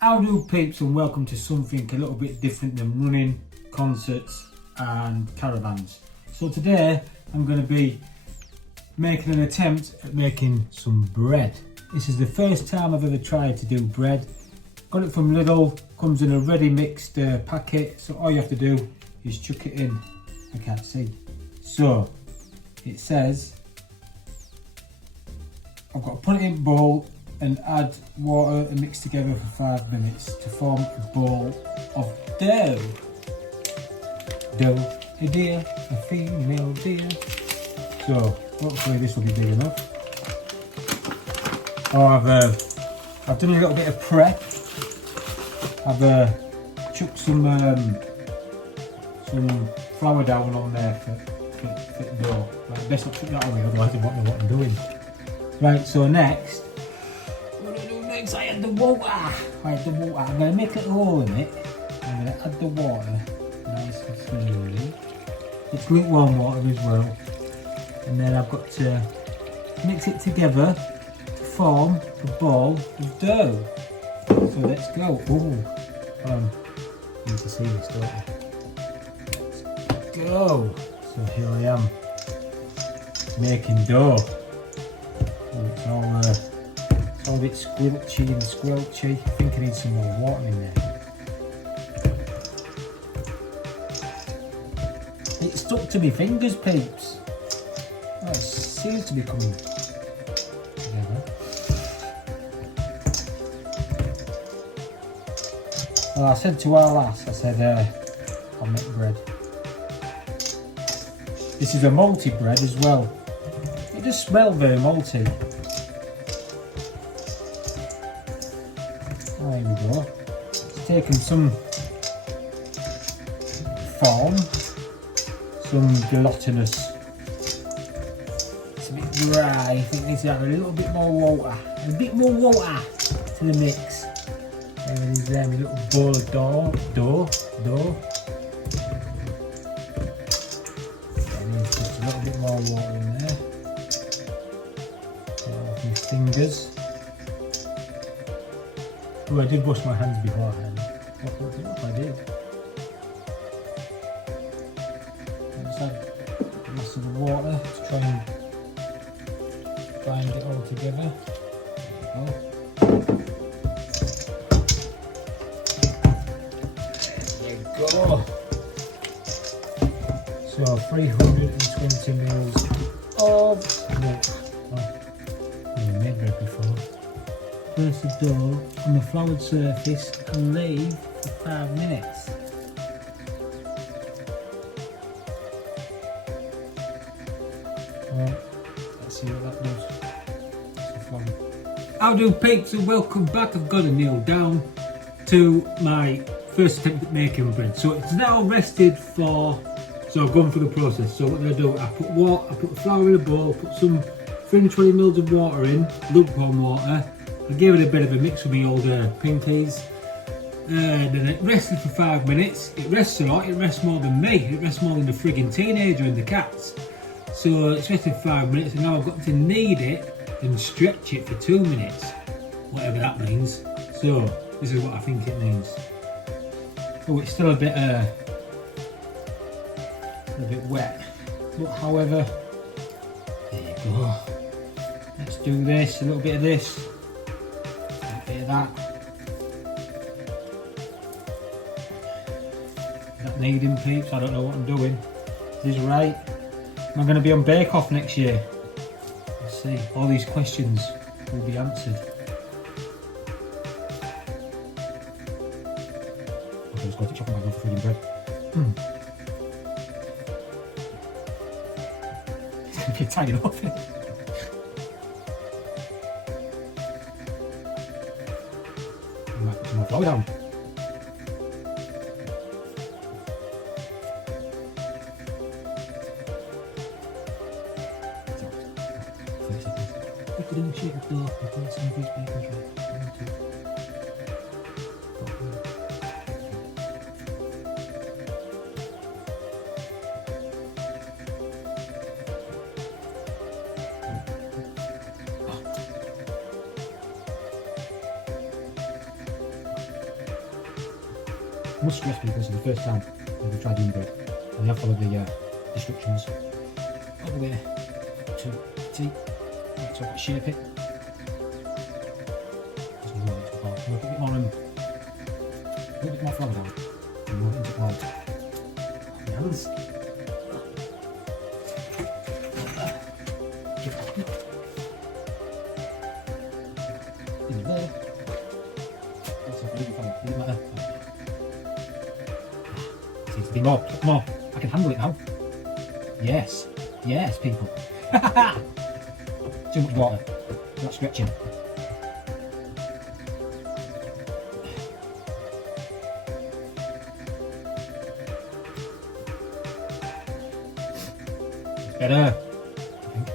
How do peeps, and welcome to something a little bit different than running, concerts and caravans. So today I'm going to be making an attempt at making some bread. This is the first time I've ever tried to do bread. Got it from Lidl, comes in a ready mixed packet, so all you have to do is chuck it in. I can't see. So it says I've got to put it in a bowl and add water and mix together for 5 minutes to form a ball of dough. Dough, a deer, a female deer. So hopefully this will be big enough. Oh, I've done a little bit of prep. I've chucked some flour down on there for the dough. Right, best not chuck that away, otherwise I won't know what I'm doing. Right, so next, I add the water. I'm going to make a little hole in it. I'm going to add the water nice and slowly. It's lukewarm water as well. And then I've got to mix it together to form a ball of dough. So let's go. You need to see this, don't you? Let's go. So here I am, making dough. It's all a bit squelchy and squelchy. I think I need some more water in there. It's stuck to my fingers, peeps. Oh, it seems to be coming together. Well, I said to our lass, I'll make bread. This is a malty bread as well. It does smell very malty. There we go. It's taken some form, some gelatinous. It's a bit dry. I think it needs to have a little bit more water. A bit more water to the mix. There it is there, my little bowl of dough. That needs just a little bit more water in there. Off my fingers. Oh, I did wash my hands beforehand. What I did. Just add a glass of the water to try and bind it all together. There you go. So 320 mils of milk. I've made bread before. Place the dough on the floured surface and leave for 5 minutes. Right, let's see what that does. How do peeps, and welcome back. I've got to kneel down to my first attempt at making bread. So it's now rested for, so I've gone through the process. So what did I do? I put the flour in a bowl, put some 320 mils of water in, lukewarm water. I gave it a bit of a mix with my old pinkies. Then it rested for 5 minutes. It rests a lot, it rests more than me. It rests more than the frigging teenager and the cats. So it's rested for 5 minutes, and now I've got to knead it and stretch it for 2 minutes. Whatever that means. So this is what I think it means. Oh, it's still a bit wet. But however, there you go. Let's do this, a little bit of this. Bit of that. Is that kneading, peeps? I don't know what I'm doing. Is this right? Am I going to be on Bake Off next year? Let's see. All these questions will be answered. I've just got to chop my off for freaking bread. It's going to be tired off it. Flour down. Put it in the sheet of dough before some grease bacon dry. must stress people, this is the first time they've tried doing bread, and they have followed the instructions all the way to T. Right, so I've got to shape it. Just a little bit more, a little bit more flour down, and we'll into it all. Hands. In there. That's a really fun. Doesn't matter. Seems to be more. I can handle it now. Yes. Yes, people. Too much water. Not stretching. Better. I think.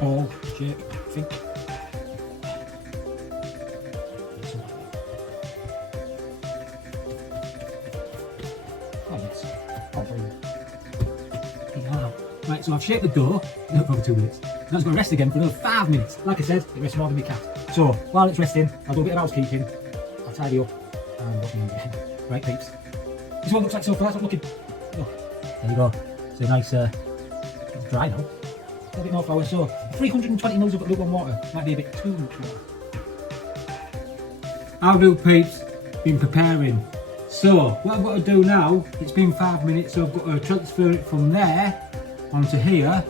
Ball shape, I think. Oh yes. Oh, brilliant. Yeah. Right, so I've shaped the dough for over 2 minutes. Now it's going to rest again for another 5 minutes. Like I said, it rests more than my cat. So while it's resting, I'll do a bit of housekeeping. I'll tidy up and wash my hands again. Right, peeps. This is what it looks like so far. It's not looking. Look, there you go. It's a nice. It's dry now. A little bit more flour. So 320 mils of lukewarm water might be a bit too much water. How do, peeps? Been preparing. So what I've got to do now, it's been 5 minutes, so I've got to transfer it from there onto here,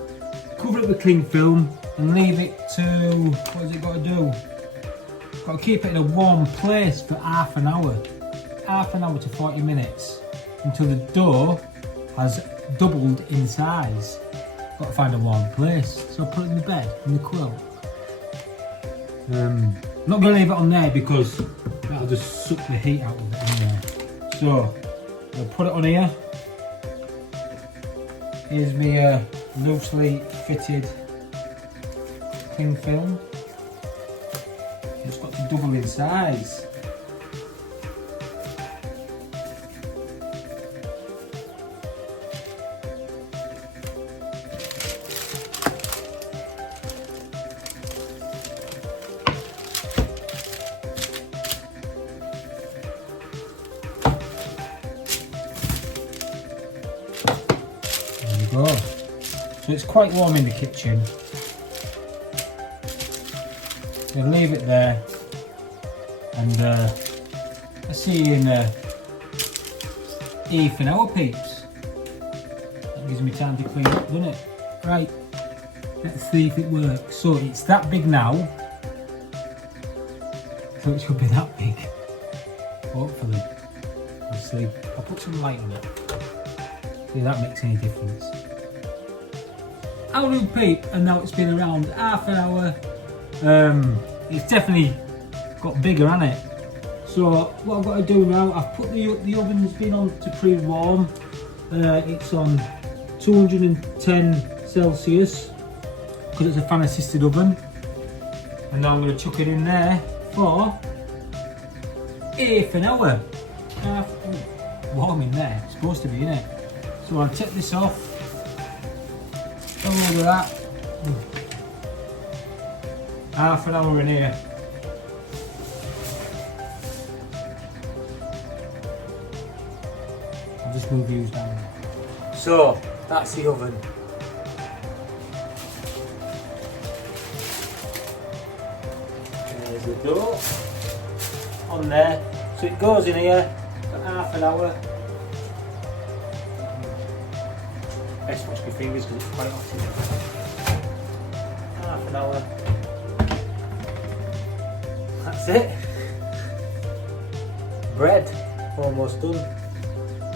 cover it with cling film and leave it to, what has it got to do? Got to keep it in a warm place for half an hour. Half an hour to 40 minutes until the dough has doubled in size. Got to find a warm place, so I'll put it in the bed, in the quilt. I'm not going to leave it on there because that'll just suck the heat out of it anyway. So, I'll put it on here. Here's my loosely fitted cling film. It's got to double in size. Go. So it's quite warm in the kitchen. So leave it there, and I'll see you in half an hour, peeps. That gives me time to clean up, doesn't it? Right, let's see if it works. So it's that big now, so it should be that big. Hopefully, we'll see. I'll put some light on it. See if that makes any difference. I'll do, peep, and now it's been around half an hour. It's definitely got bigger, hasn't it? So what I've got to do now, I've put the oven's been on to pre-warm. It's on 210 Celsius because it's a fan assisted oven. And now I'm going to chuck it in there for half an hour. Warm in there, it's supposed to be, isn't it? So I'll take this off, over that, half an hour in here. I'll just move these down. So that's the oven. There's the dough on there. So it goes in here for half an hour. Best watch my fingers because it's quite hot in here. Half an hour. That's it. Bread almost done.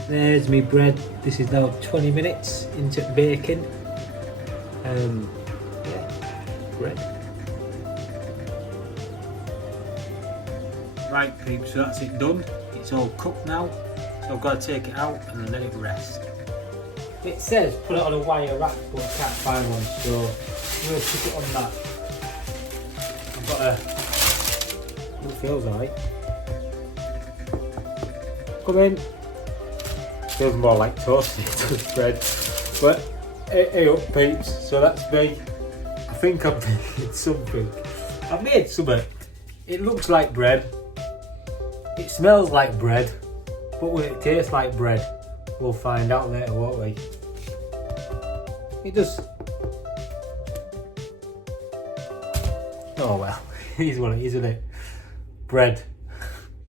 There's my bread. This is now 20 minutes into baking. Yeah, bread. Right, peeps, so that's it done. It's all cooked now. So I've got to take it out and let it rest. It says put it on a wire rack, but I can't find one, so I'm going to put it on that. I've got a... It feels alright. Come in. Feels more like toast than it does bread. But, hey up peeps, so that's me. I think I've made something. I've made something. It looks like bread. It smells like bread. But will it taste like bread? We'll find out later, won't we? It does. Oh well, it is what it is, isn't it? Bread.